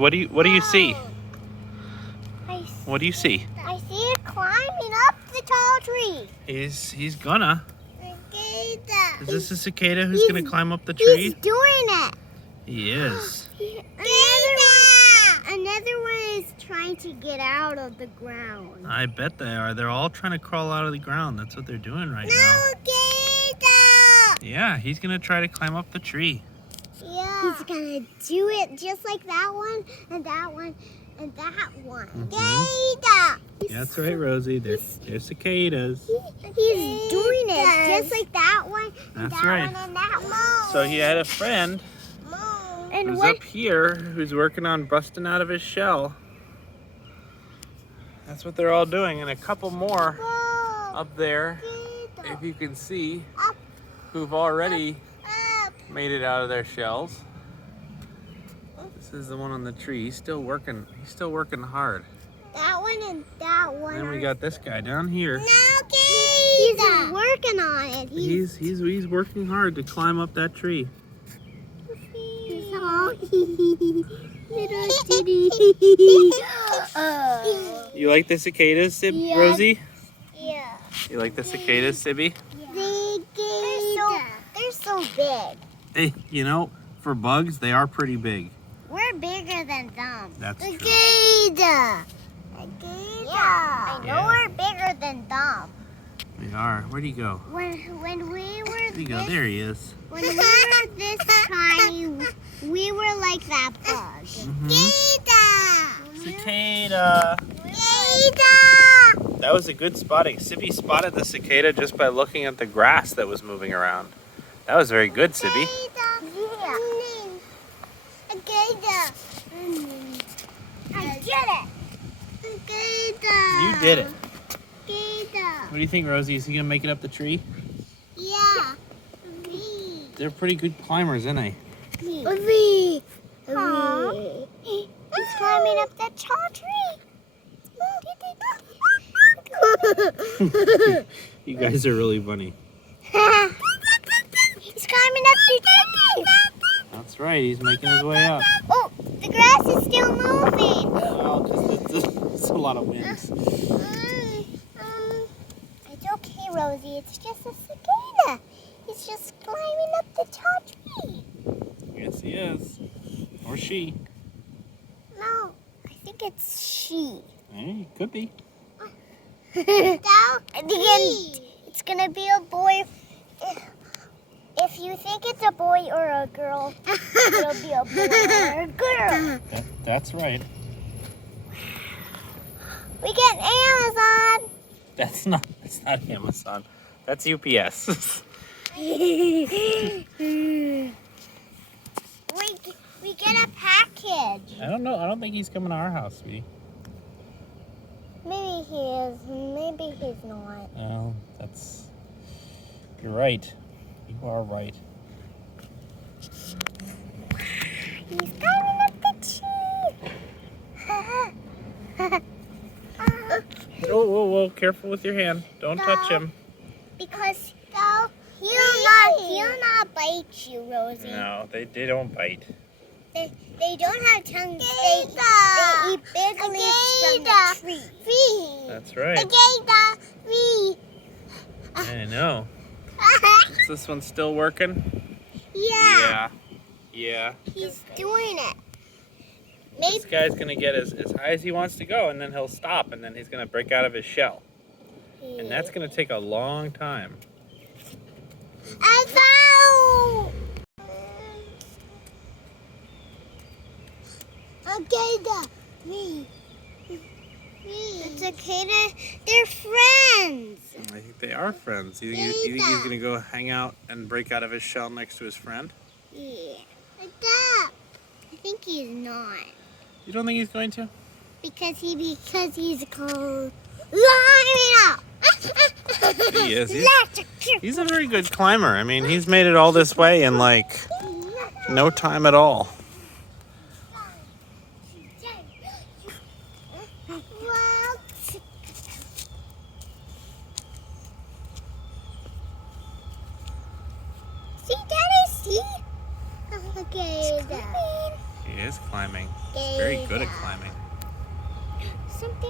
What do you see? I What do you see? I see it climbing up the tall tree. He's gonna. Cicada. Is this a cicada who's gonna climb up the tree? He's doing it. He is. Another one is trying to get out of the ground. I bet they are. They're all trying to crawl out of the ground. That's what they're doing right now. Cicada. Yeah, he's gonna try to climb up the tree. Yeah. He's gonna do it just like that one and that one and that one. Cicada. Yeah, that's right, Rosie. They're cicadas. He's doing it just like that one and That's that right. one and that one. So he had a friend And who's what? up here who's working on busting out of his shell. That's what they're all doing, and a couple more up there, if you can see, who've already made it out of their shells. This is the one on the tree. He's still working. He's still working hard. That one and that one. And then we got this guy down here. He's working on it. He's working hard to climb up that tree. Little kitty. You like the cicadas, Yeah. Rosie? Yeah. You like the cicadas, Sibby? They're so big. Hey, you know, for bugs, they are pretty big. We're bigger than them. That's true. Yeah, I know Yeah. we're bigger than them. They are. Where'd he go? When we were Where'd he go? There he is. when we were this tiny, we were like that bug. Cicada! That was a good spotting. Sibby spotted the cicada just by looking at the grass that was moving around. That was very good, Sibby. I did it. You did it. What do you think, Rosie? Is he gonna make it up the tree? Yeah. They're pretty good climbers, aren't they? He's climbing up that tall tree. You guys are really funny. He's climbing up the tree. That's right. He's making his way up. Oh, the grass is still moving. Well, it's a lot of winds. It's okay, Rosie. It's just a cicada. He's just climbing up the tall tree. Yes, he is. Or she. No, I think it's she. Hey, could be. At the end, it's gonna be a boy. If you think it's a boy or a girl, it'll be a boy or a girl. That's right. We get Amazon. That's not Amazon. That's UPS. We get a package. I don't know. I don't think he's coming to our house, sweetie. Maybe he is. Maybe he's not. Oh, you're right. You are right. He's climbing up the tree. Whoa. Careful with your hand. Don't touch him. Because he'll not bite you, Rosie. No, they don't bite. They don't have tongues. They eat big leaves from the tree. That's right. I know. Is this one still working? Yeah. Yeah. He's doing it. This guy's gonna get as high as he wants to go, and then he'll stop, and then he's gonna break out of his shell. And that's gonna take a long time. The cicada, they're friends. I think they are friends. You think he's gonna go hang out and break out of his shell next to his friend? Yeah. I think he's not. You don't think he's going to? Because he's called climbing up. He is. He's a very good climber. I mean, he's made it all this way in like no time at all. See, Daddy, see? Okay, He is climbing. It's very good at climbing. Something